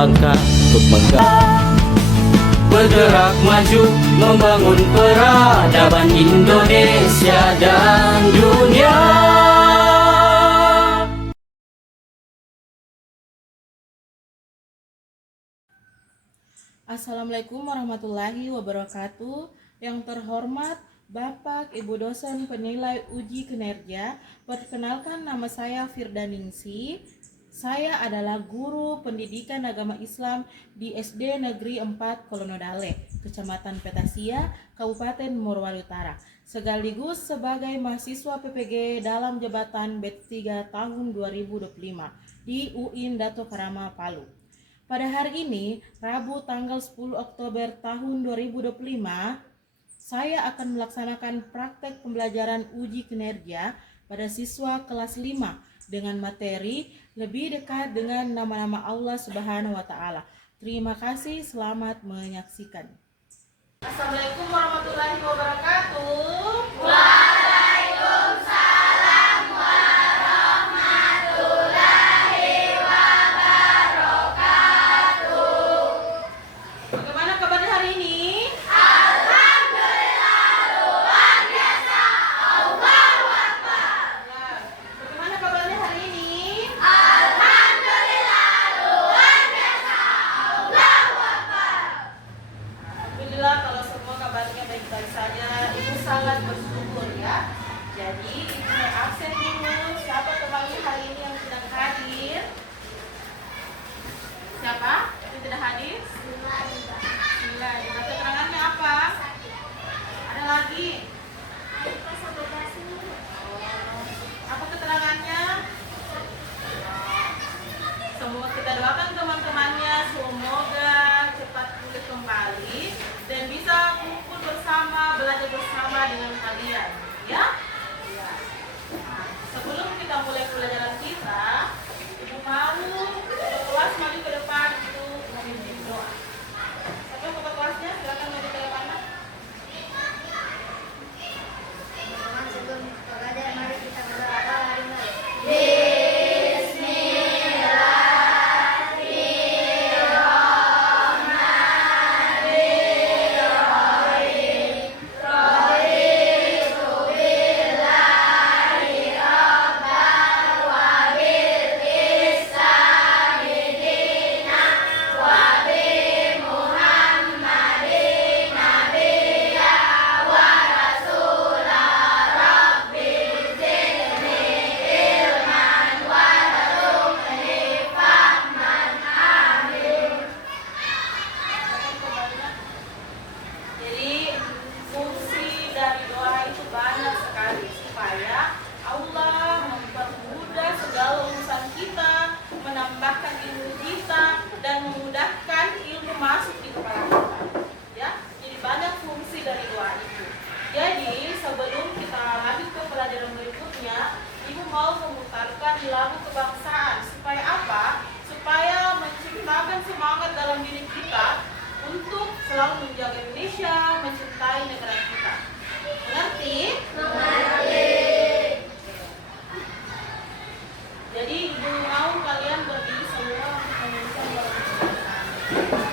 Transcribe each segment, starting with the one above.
melangkah untuk bergerak maju membangun peradaban Indonesia dan dunia. Assalamualaikum warahmatullahi wabarakatuh. Yang terhormat Bapak Ibu dosen penilai uji kinerja, perkenalkan nama saya Firdaningsi. Saya adalah guru pendidikan agama Islam di SD Negeri 4 Kolonodale, Kecamatan Petasia, Kabupaten Morowali Utara, sekaligus sebagai mahasiswa PPG dalam jabatan batch 3 tahun 2025 di UIN Dato Karama Palu. Pada hari ini, Rabu tanggal 10 Oktober tahun 2025, saya akan melaksanakan praktek pembelajaran uji kinerja pada siswa kelas 5 dengan materi lebih dekat dengan nama-nama Allah Subhanahu wa Ta'ala. Terima kasih, selamat menyaksikan. Assalamualaikum warahmatullahi wabarakatuh. Waalaikumsalam warahmatullahi wabarakatuh. Bagaimana kabarnya hari ini? Alhamdulillah luar biasa. Allahu Akbar. Bagaimana kabarnya hari ini? Alhamdulillah luar biasa. Allahu Akbar. Alhamdulillah kalau semua kabarnya baik-baik saja. Ibu sangat bersyukur ya. Jadi ibu absen dulu. Siapa temannya hari ini yang sedang hadir? Siapa yang tidak hadir? Bismillah. Keterangannya apa? Ada lagi? Apa keterangannya? Semua kita doakan teman-temannya semoga cepat pulih kembali dan bisa kumpul bersama, belajar bersama dengan kalian, ya? Ya. Nah, sebelum kita mulai pelajaran kita, ibu mau kelas maju ke depan itu memimpin doa. Siapa yang ketua kelasnya? Silakan maju ke depan. Teman-teman sebelum belajar mari kita berdoa. Jadi fungsi dari doa itu banyak sekali supaya Allah mempermudah segala urusan kita, menambahkan ilmu kita dan memudahkan ilmu masuk di kepala kita. Ya, jadi banyak fungsi dari doa itu. Jadi sebelum kita lanjut ke pelajaran berikutnya, ibu mau memutarkan lagu kebangsaan supaya apa? Supaya menciptakan semangat dalam diri kita untuk selalu menjaga Indonesia, mencintai negara kita. Mengerti? Mengerti. Jadi ibu mau kalian berdiri semua untuk menyanyikan lagu kebangsaan. Sudah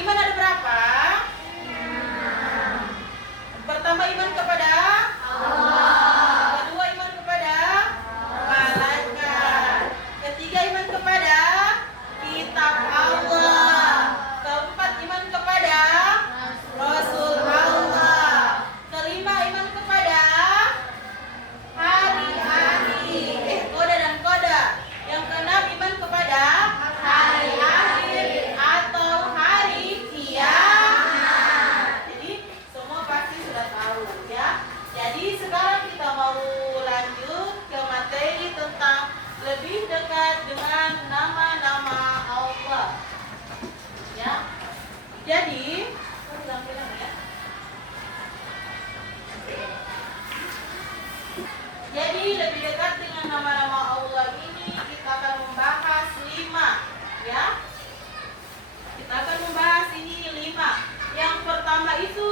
iman ada berapa? Pertama, iman kepada Allah. Kedua, iman kepada malaikat. Ketiga, iman kepada kitab Allah. Keempat, iman kepada Rasul Allah. Kelima, iman kepada hari-hari. Koda dan koda. Yang keenam, iman kepada hari akhir atau hari kiamat. Jadi semua pasti sudah tahu ya. Jadi sekarang kita mau lanjut ke materi tentang lebih dekat dengan nama-nama Allah. Ya. Jadi, ya. Jadi lebih dekat dengan nama-nama Allah ini kita akan membahas 5 ya. Kita akan membahas ini 5. Yang pertama itu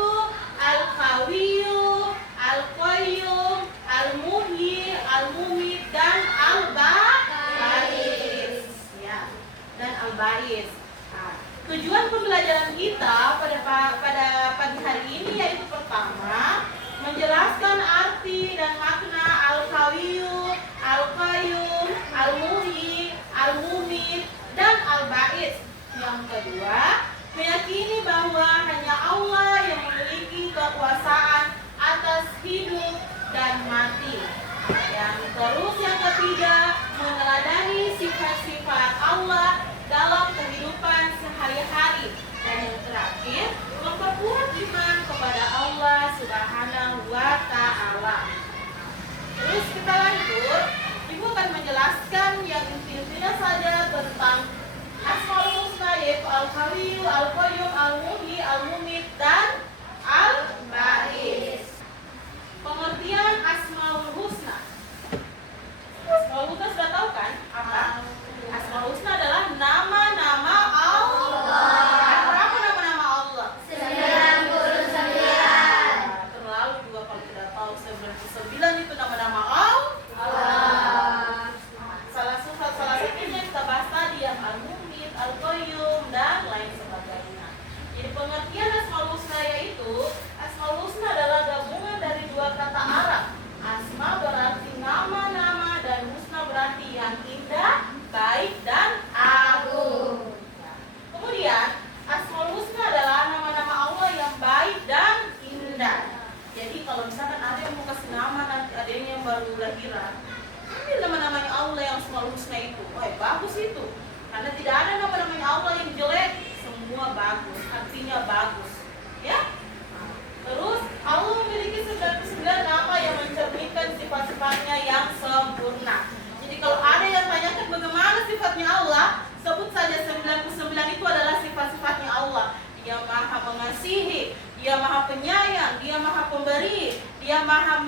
Al-Qawiyyu, Al-Qayyum, Al-Muhyi, Al-Mumit dan Al-Ba'is. Ya. Dan Al-Ba'is. Nah, tujuan pembelajaran kita pada pagi hari ini yaitu pertama menjelaskan arti dan makna Al-Qawiyyu, Al-Qayyum, Al-Muhyi, Al-Mumit dan Al-Ba'is. Yang kedua, meyakini bahwa hanya Allah yang memiliki kekuasaan atas hidup dan mati. Yang ketiga, meneladani sifat-sifat Allah dalam kehidupan sehari-hari. Dan yang terakhir, memperkuat iman kepada Allah Subhanahu wa Ta'ala. Terus kita lanjut, Ibu akan menjelaskan yang intinya saja tentang Asmaul Husna, yaitu Al-Qawiyyu, Al-Qayyum, Al-Muhyi, Al-Mumit dan Al-Ba'is. Pengertian Asmaul Husna. Asmaul Husna sudah tahu kan apa? Asmaul Husna adalah nama-nama Allah. Berapa nama-nama Allah? 99. Terlalu juga kalau tidak tahu 99 itu nama-nama Allah. Salah satunya kita bahas tadi yang Al-Mumit, Al-Qayyum dan lain sebagainya. Jadi pengertian Asmaul Husna yaitu Asmaul Husna adalah gabungan dari dua kata Arab. Asma berarti nama-nama dan husna berarti yang indah, baik dan agung. Kemudian Asmaul Husna adalah nama-nama Allah yang baik dan indah. Jadi kalau misalkan ada yang mau kasih nama nanti ada yang baru lahiran, ambil nama-namanya Allah yang Asmaul Husna itu. Wah, bagus itu. Karena tidak ada nama-namanya Allah yang jelek, semua bagus, artinya bagus. Ya. Terus Allah memiliki 99 nama yang mencerminkan sifat-sifatnya yang sempurna. Jadi kalau ada yang tanyakan bagaimana sifatnya Allah, sebut saja 99 itu adalah sifat-sifatnya Allah. Dia maha mengasihi, dia maha penyayang, dia maha pemberi, dia maha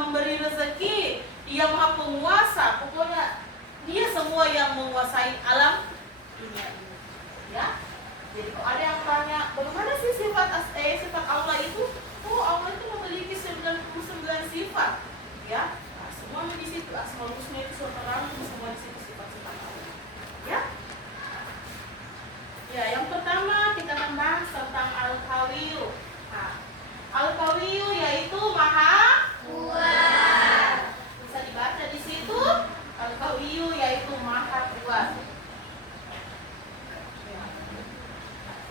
memberi rezeki, dia maha penguasa. Pokoknya dia semua yang menguasai alam dunia ini. Ya. Jadi kalau ada yang tanya, bagaimana sih sifat Allah itu? Oh, Allah itu memiliki 99 sifat. Ya. Nah, semua di situ Asmaul Husna itu terang semua di situ sifat-sifat Allah. Ya. Ya, yang pertama kita akan bahas tentang Al-Qawiyyu. Nah, Al-Qawiyyu yaitu maha kuat. Bisa dibaca di situ, Al-Qawiyyu yaitu maha kuat.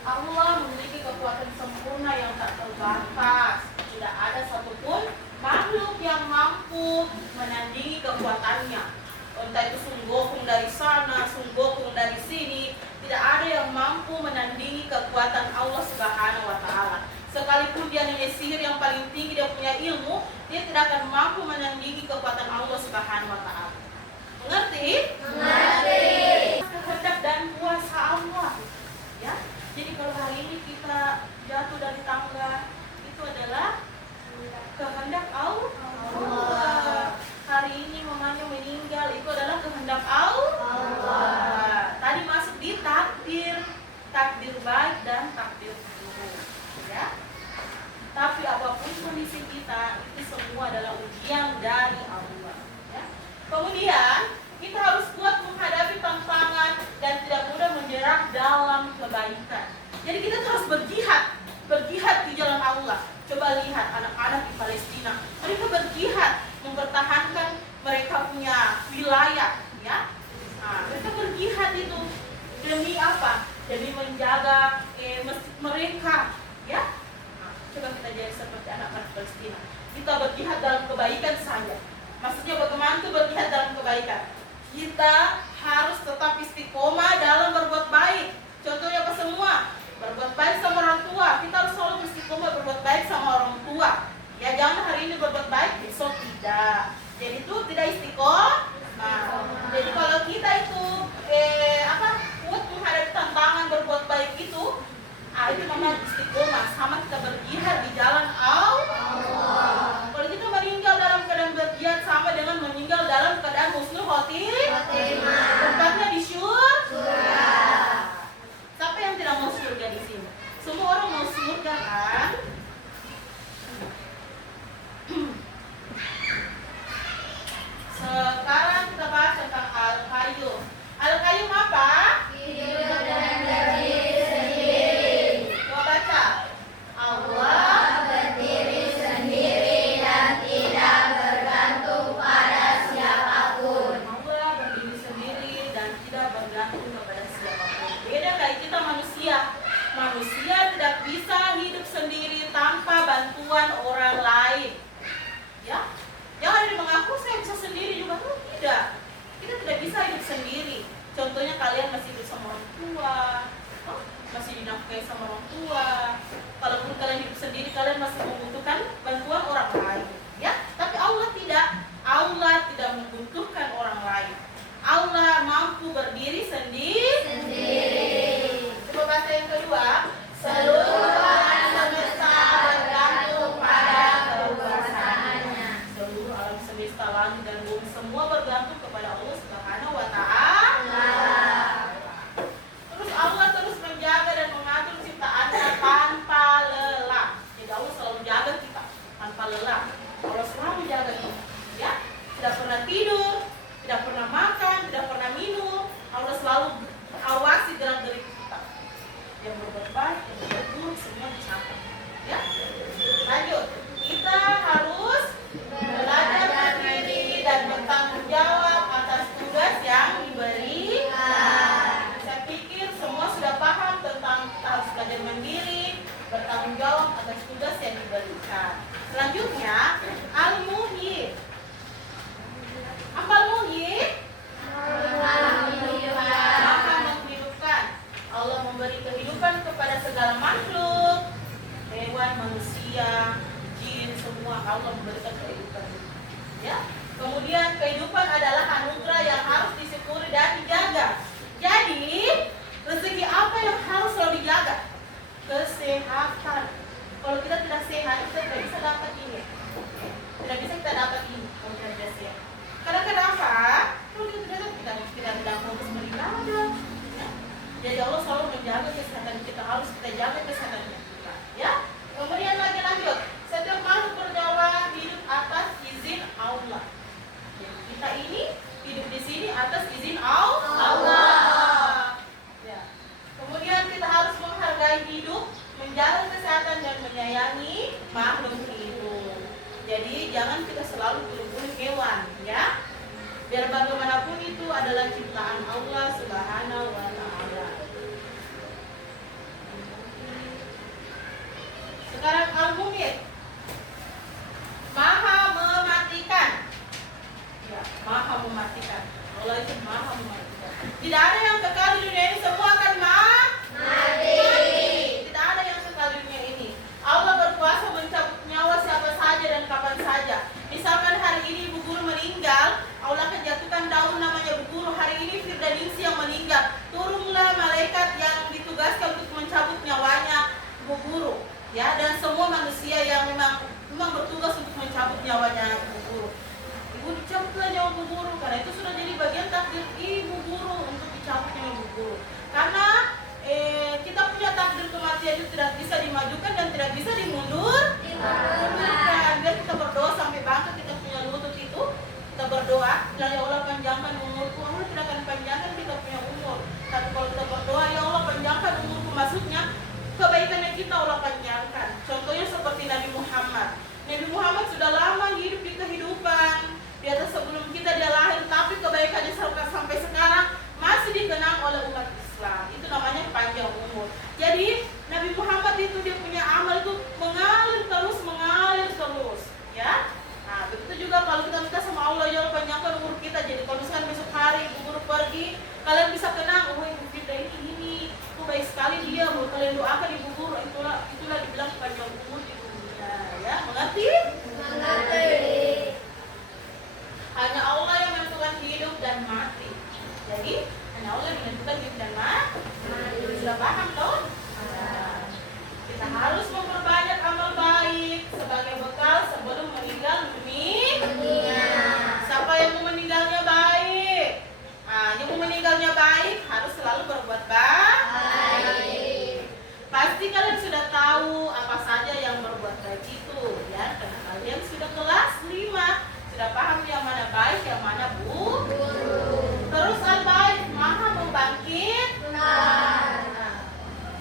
Allah memiliki kekuatan sempurna yang tak terbatas. Tidak ada satupun makhluk yang mampu menandingi kekuatannya. Entah itu sunggokung dari sana, sunggokung dari sini, tidak ada yang mampu menandingi kekuatan Allah Subhanahu wa Ta'ala. Sekalipun dia nenek sihir yang paling tinggi, dia punya ilmu, dia tidak akan mampu menandingi kekuatan Allah Subhanahu wa Ta'ala. Mengerti? Mengerti. Kehendak dan kuasa Allah. Ya. Jadi kalau hari ini kita jatuh dari tangga, itu adalah kehendak Allah. Hari ini mamanya meninggal, itu adalah kehendak Allah. Tadi masuk di takdir baik dan takdir buruk. Ya. Tapi apapun kondisi kita, itu semua adalah ujian dari Allah. Ya. Kemudian kita harus kuat menghadapi tantangan dan tidak mudah menyerah dalam kebaikan. Jadi kita terus berjihad di jalan Allah. Coba lihat anak-anak di Palestina, mereka berjihad mempertahankan mereka punya wilayah, ya. Nah, mereka berjihad itu demi apa? Demi menjaga masjid mereka, ya. Nah, coba kita jadi seperti anak-anak Palestina. Kita berjihad dalam kebaikan saja. Maksudnya bagaimana itu berjihad dalam kebaikan? Kita harus tetap istiqomah dalam berbuat baik. Contohnya apa semua? Berbuat baik sama orang tua. Kita harus selalu istiqomah berbuat baik sama orang tua. Ya, jangan hari ini berbuat baik, besok tidak. Jadi itu tidak istiqomah. Nah, jadi kalau kita itu kuat menghadapi tantangan berbuat baik itu, itu namanya istiqomah. Sama kita berjihad di jalan Allah. Kalau kita meninggal dalam keadaan berjihad sama dengan meninggal dalam keadaan husnul khotimah. Tempatnya di surga. Siapa yang tidak mau surga di sini? Semua orang mau surga kan? Sekarang kita bahas tentang Al-Qayyum. Al-Qayyum apa? Hidup dan berdiri sendiri. Coba baca. Allah berdiri sendiri dan tidak bergantung pada siapapun. Allah berdiri sendiri dan tidak bergantung kepada siapapun. Beda kayak kita manusia. Manusia tidak bisa hidup sendiri tanpa bantuan orang lain. Ya? Jangan ada mengaku saya bisa sendiri juga. Tidak. Kita tidak bisa hidup sendiri. Contohnya kalian masih hidup sama orang tua, masih dinafkahi sama orang tua. Kalaupun kalian hidup sendiri, kalian masih membutuhkan bantuan orang lain. Ya, tapi Allah tidak. Allah tidak membutuhkan orang lain. Allah mampu berdiri sendiri. Coba bahasa yang kedua. Seluruh alam semesta bergantung pada kekuasaannya. Seluruh alam semesta, langit dan bumi semua bergantung kepada Allah Subhanahu wa Ta'ala. Terus Allah terus menjaga dan mengatur ciptaannya tanpa lelah. Jadi Allah selalu menjaga kita tanpa lelah. Allah selalu menjaga kita, ya. Tidak pernah tidur, tidak pernah makan, tidak pernah minum. Allah selalu awasi gerak-gerik kita. Yang berbuat baik, yang berbuat buruk, semua dicatat. Ya. Lanjut. Kita harus belajar mandiri dan bertanggung jawab atas tugas yang diberikan. Saya pikir semua sudah paham tentang kita harus belajar mandiri, bertanggung jawab atas tugas yang diberikan. Selanjutnya, al-muhyi. Apa al-muhyi? Maha menghidupkan. Allah memberi kehidupan kepada segala makhluk, hewan, manusia, jin, semua Allah memberikan kehidupan. Ya. Kemudian kehidupan adalah anugerah yang harus disyukuri dan dijaga. Jadi, rezeki apa yang harus selalu dijaga? Kesehatan. Kalau kita tidak sehat, kita tidak bisa dapat ini. Tidak bisa kita dapat ini kalau kita tidak sehat. Kadang-kadang apa? Kalau kita tidak fokus beribadah. Ya. Jadi Allah selalu menjaga kesehatan kita, harus kita jaga kesehatan kita. Ya. Kemudian lagi lanjut. Setiap makhluk bernyawa hidup atas izin Allah. Jadi kita ini hidup di sini atas izin Allah. Ya. Kemudian kita harus menghargai hidup, menjaga kesehatan dan menyayangi makhluk hidup. Jadi jangan kita selalu bunuh-bunuh hewan, ya. Biar bagaimanapun itu adalah ciptaan Allah Subhanahu wa Ta'ala. Sekarang al-mumit. Maha mematikan. Ya, maha mematikan. Allah itu maha mematikan. Tidak ada yang kekal di dunia ini, semua akan mati. Tidak ada yang kekal di dunia ini. Allah berkuasa mencabut nyawa siapa saja dan kapan saja. Misalkan hari ini Ibu Guru meninggal, Allah akan jatuhkan daun namanya Bu Guru. Hari ini Firdaningsi yang meninggal, turunlah malaikat yang ditugaskan untuk mencabut nyawanya Bu Guru. Ya, dan semua manusia yang memang bertugas untuk mencabut nyawanya Bu Guru. Ibu dicabutlah nyawa Bu Guru, karena itu sudah jadi bagian takdir Ibu Guru untuk dicabut nyawa Bu Guru. Karena kita punya takdir kematian itu tidak bisa dimajukan dan tidak bisa dimundurkan. Biar kita berdoa sampai bangkit, kita punya lutut itu, kita berdoa, dan ya Allah panjangkan umurku. Allah tidak akan panjangkan kita punya umur. Tapi kalau kita berdoa, ya Allah panjangkan umurku, maksudnya kebaikan yang kita Allah panjangkan. Contohnya seperti Nabi Muhammad. Nabi Muhammad sudah lama hidup di kehidupan, di atas sebelum kita dia lahir, tapi kebaikannya sampai sekarang masih dikenang oleh umat Islam. Itu namanya panjang umur. Jadi Nabi Muhammad itu dia punya amal itu mengalir terus, ya. Nah, begitu juga kalau kita minta sama Allah, ya Allah panjangkan umur kita. Jadi kalau misalkan besok hari ibu guru pergi, kalian bisa kenang, oh ibu kita ini, itu baik sekali dia. Mau kalian doakan ibu guru, itulah dibilang panjang umur di dunia, ya. Mengerti? Hanya Allah yang menentukan hidup dan mati. Jadi hanya Allah yang menentukan hidup dan mati. Sudah paham toh? Kita harus memperbanyak amal baik sebagai bekal sebelum meninggal dunia. Siapa yang mau meninggalnya baik? Nah, yang mau meninggalnya baik harus selalu berbuat baik. Pasti kalian sudah tahu apa saja yang berbuat baik itu, ya, karena kalian sudah kelas 5, sudah paham yang mana baik, yang mana buruk. Terus al-baik, maha membangkitkan.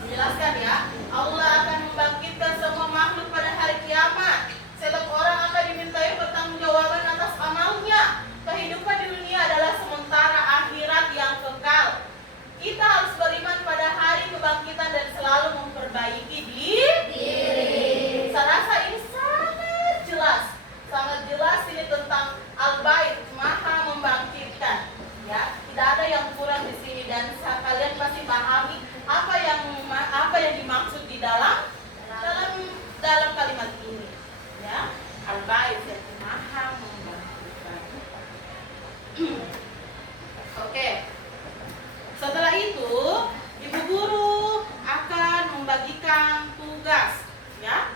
Menjelaskan ya, Allah akan membangkitkan semua makhluk pada hari kiamat. Setiap orang akan dimintai pertanggungjawaban atas amalnya. Kehidupan di dunia adalah sementara, akhirat yang kekal. Kita harus beriman pada hari kebangkitan dan selalu memperbaiki diri. Saya rasa ini sangat jelas ini tentang al-bait, maha membangkitkan. Ya, tidak ada yang kurang di sini dan kalian pasti pahami apa yang dimaksud di dalam kalimat ini. Ya, al-bait yang maha membangkitkan. Oke. Setelah itu, ibu guru akan membagikan tugas, ya.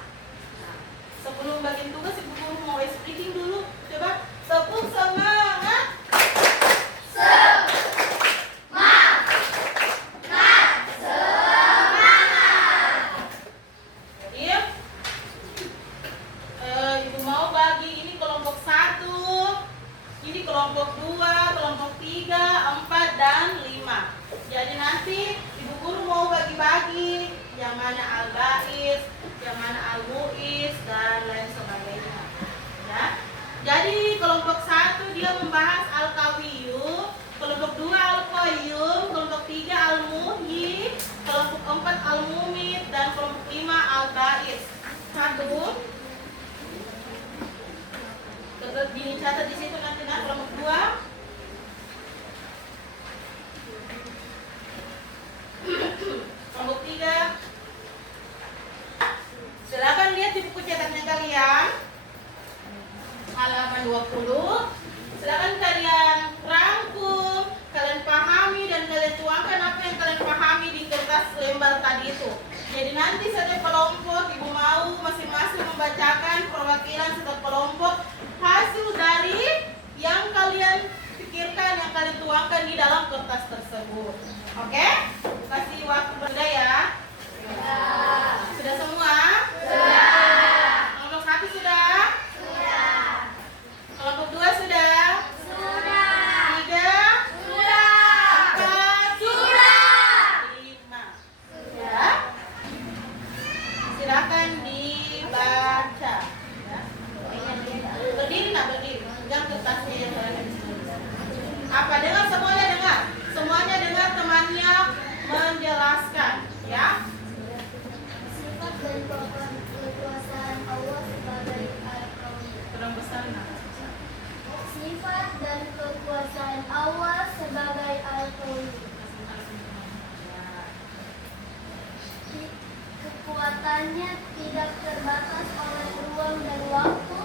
Nah, sebelum bagian tugas, ibu guru mau speaking dulu. Coba tepuk semangat. Jadi, ibu mau bagi ini kelompok 1, ini kelompok 2, kelompok 3, 4, dan 5. Jadi nanti ibu guru mau bagi-bagi yang mana al-ba'is, yang mana al-mu'is, dan lain sebagainya, ya. Jadi kelompok 1 dia membahas al-qawiyyu, kelompok 2 al-qayyum, kelompok 3 al-muhyi, kelompok 4 al-mumit, dan kelompok 5 al-ba'is. 1 tetap dicatat di situ nanti kelompok 2. Kelompok 3. Silakan lihat di buku cetaknya kalian. Halaman 20. Silakan kalian rangkum, kalian pahami dan kalian tuangkan apa yang kalian pahami di kertas lembar tadi itu. Jadi nanti setiap kelompok ibu mau masing-masing membacakan perwakilan setiap kelompok hasil dari yang kalian pikirkan, yang kalian tuangkan di dalam kertas tersebut. Oke? Kasih waktu sudah ya? Sudah semua? Sudah. Kelompok 1 sudah? Sudah. Kelompok 2 sudah? Sudah. 3? Sudah. 4? Sudah. 5? Sudah. Silakan dibaca. Ya. Berdiri nak, berdiri. Pegang kertasnya yang kalian bisa. Apa? Dengar semuanya, dengar. Semuanya dengar temannya menjelaskan, ya. Sifat dan kekuasaan Allah sebagai al-Qawiyyu. Kurang besar nak. Sifat dan kekuasaan Allah sebagai al-Qawiyyu. Kekuatannya tidak terbatas oleh ruang dan waktu,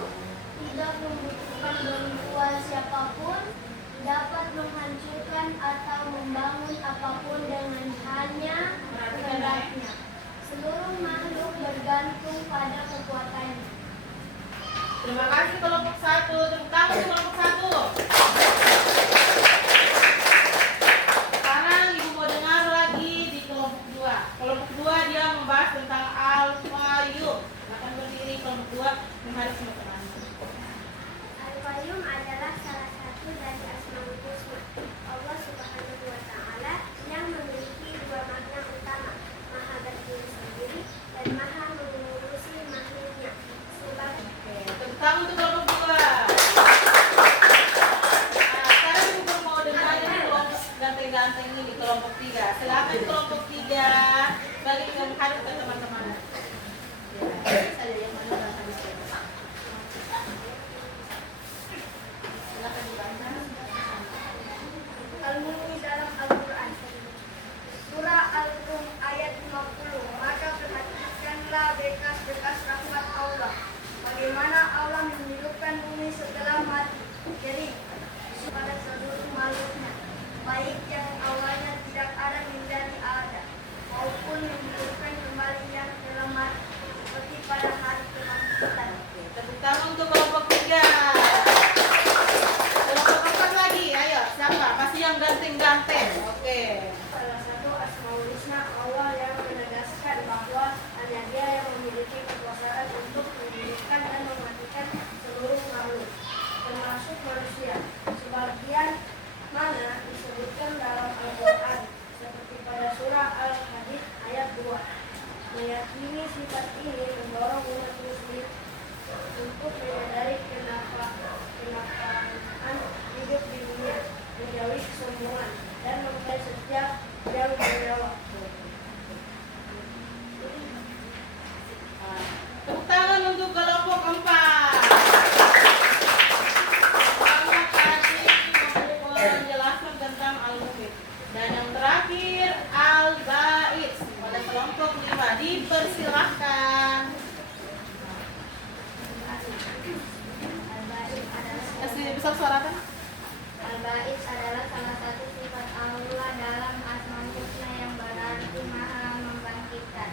tidak membutuhkan bantuan siapapun, dapat menghancurkan atau membangun apapun dengan hanya kehendaknya. Seluruh makhluk bergantung pada kekuatannya. Terima kasih kelompok 1. Tepuk tangan untuk kelompok 1. Sekarang ibu mau dengar lagi di kelompok 2. Kelompok 2 dia membahas tentang al-qayyum. Silakan berdiri kelompok 2 menghadap sama teman. Al-Qayyum adalah salah satu dari Asmaul Husna Allah Subhanahu wa Ta'ala yang memiliki dua makna utama, Maha berdiri sendiri bersorak-sorakan. Al-Ba'id adalah salah satu sifat Allah dalam Asmaul Husna yang berarti Maha membangkitkan.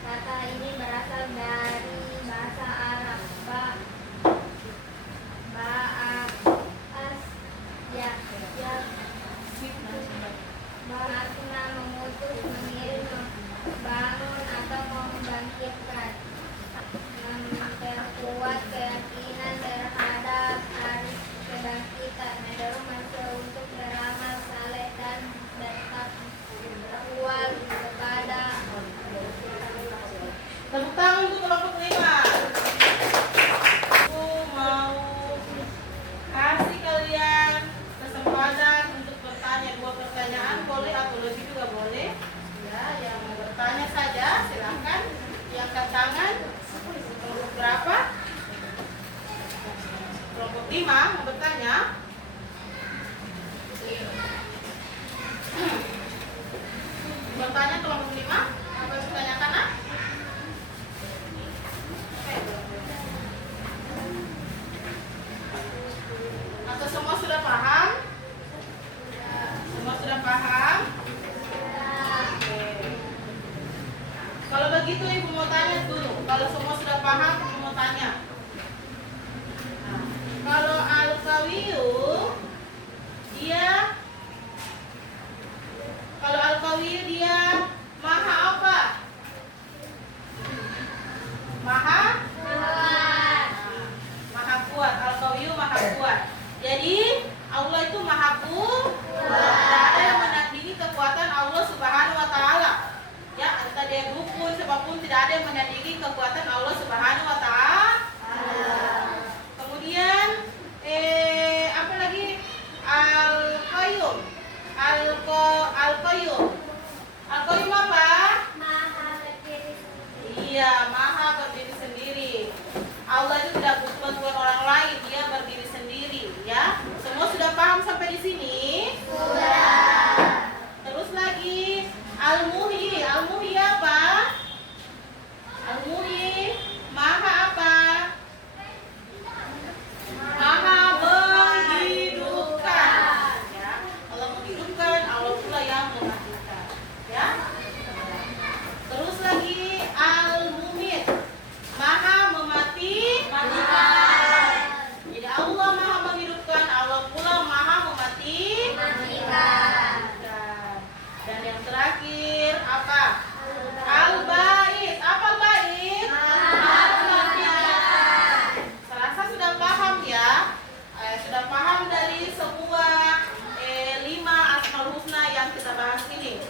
Kata ini berasal dari bahasa Arab ba'as ya bermakna memutus, mengirim, membangun atau membangkitkan, memperkuat keyakinan terhadap hari kebangkitan, mendorong manusia untuk beramal saleh dan bertakwa kepada Tepuk tangan untuk kelompok 5. Aku mau kasih kalian kesempatan untuk bertanya 2 pertanyaan, boleh atau lebih juga boleh. Ya, yang mau bertanya saja silahkan diangkat tangan. Kelompok berapa? Kelompok 5 mau bertanya. Bertanya kelompok 5, apa yang ditanyakan? Atau semua sudah paham? Semua sudah paham? Oke. Kalau begitu ibu mau tanya dulu. Kalau semua sudah paham, ibu mau tanya. Nah, kalau Al-Qawiyu dia maha apa? Maha maha kuat. Al-Qawiyu maha kuat. Jadi Allah itu maha kuat. Tidak ada yang menandingi kekuatan Allah Subhanahu wa taala. Ya, entah dia dukun siapapun tidak ada yang menandingi kekuatan Allah Subhanahu wa taala. Kemudian apa lagi? Al-Qayyum. Al-Qayyum. Al-Qayyum apa? Maha berdiri sendiri. Iya, maha berdiri sendiri. Allah itu tidak butuh bantuan orang lain, dia berdiri sendiri, ya. Semua sudah paham sampai di sini? Sudah. Terus lagi Al-Muhyi. Al-Muhyi apa? Al-Muhyi maha apa? Maha menghidupkan. Ya, Allah menghidupkan, Allah pula yang mematikan. Ya. Terus lagi Al-Mumit. Maha mematikan. Jadi Allah maha menghidupkan, Allah pula maha mematikan. Dan yang terakhir apa? Al-Ba'id. Apa Al-Ba'id? Serasa sudah paham ya? Sudah paham dari semua 5 Asmaul Husna yang kita bahas ini.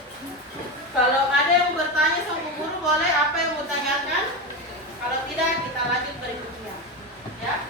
Kalau ada yang bertanya sama Bu Guru, boleh apa yang mau tanyakan? Kalau tidak, kita lanjut berikutnya. Ya.